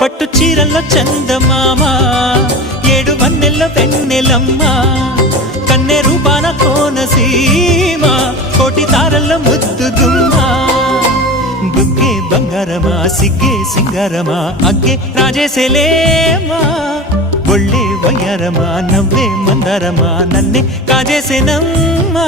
పట్టు చీరల్లో చందమామ ఏడు వన్నెల్లో వెన్నెలమ్మ కన్నె రూపాన కోనసీమ కోటి తారల్లో ముద్దు గుమ్మ బుగ్గే బంగారమా సిగ్గే సింగారమా అగ్గే రాజేసేలేమా ఒళ్ళే వయ్యారమా నవ్వే మందారమా నన్నే కాజేసేనమ్మా